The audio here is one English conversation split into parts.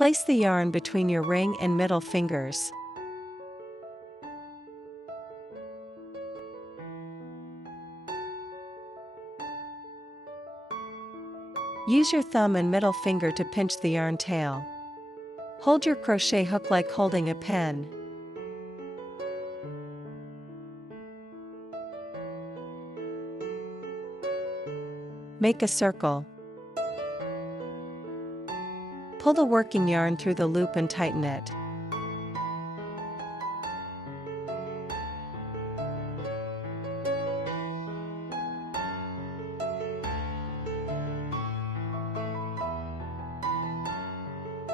Place the yarn between your ring and middle fingers. Use your thumb and middle finger to pinch the yarn tail. Hold your crochet hook like holding a pen. Make a circle. Pull the working yarn through the loop and tighten it.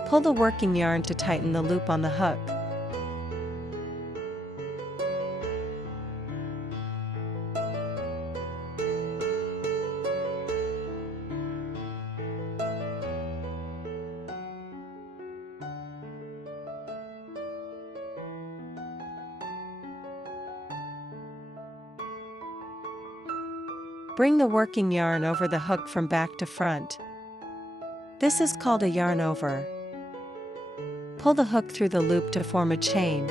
Pull the working yarn to tighten the loop on the hook. Bring the working yarn over the hook from back to front. This is called a yarn over. Pull the hook through the loop to form a chain.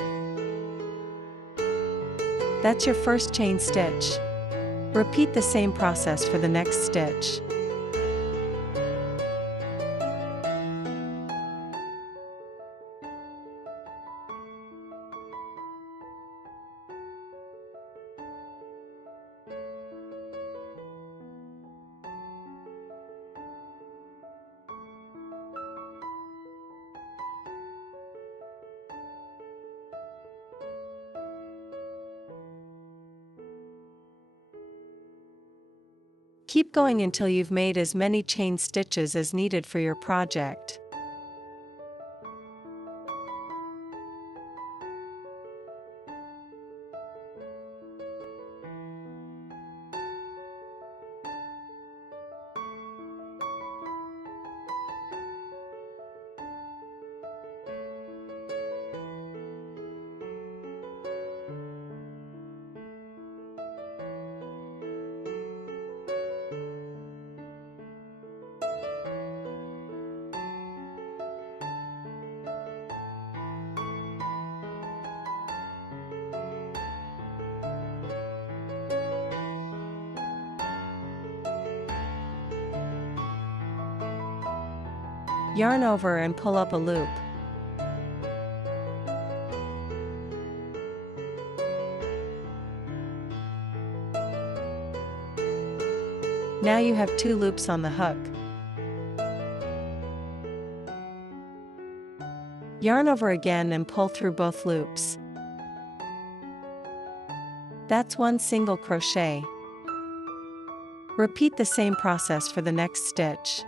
That's your first chain stitch. Repeat the same process for the next stitch. Keep going until you've made as many chain stitches as needed for your project. Yarn over and pull up a loop. Now you have 2 loops on the hook. Yarn over again and pull through both loops. That's 1 single crochet. Repeat the same process for the next stitch.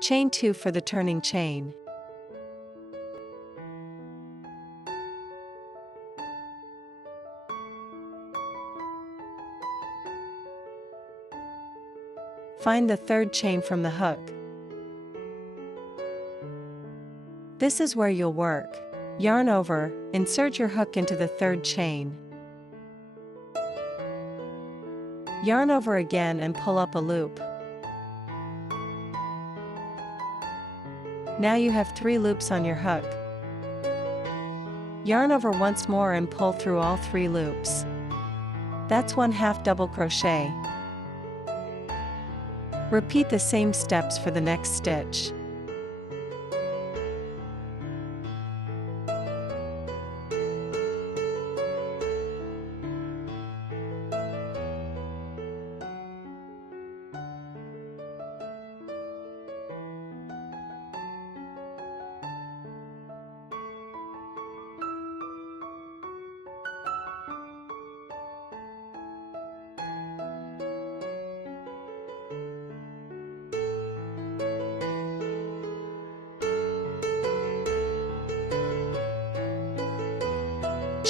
Chain 2 for the turning chain. Find the 3rd chain from the hook. This is where you'll work. Yarn over, insert your hook into the 3rd chain. Yarn over again and pull up a loop. Now you have 3 loops on your hook. Yarn over once more and pull through all 3 loops. That's 1/2 double crochet. Repeat the same steps for the next stitch.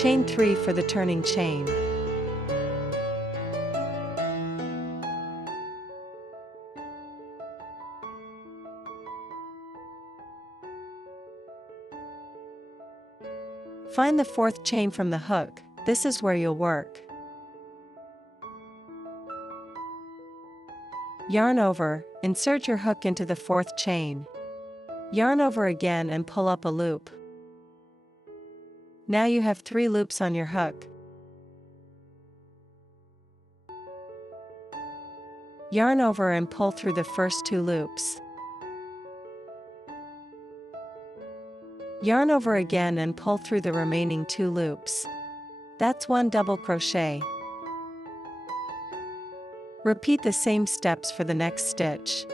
Chain 3 for the turning chain. Find the fourth chain from the hook, this is where you'll work. Yarn over, insert your hook into the fourth chain. Yarn over again and pull up a loop. Now you have 3 loops on your hook. Yarn over and pull through the first 2 loops. Yarn over again and pull through the remaining 2 loops. That's 1 double crochet. Repeat the same steps for the next stitch.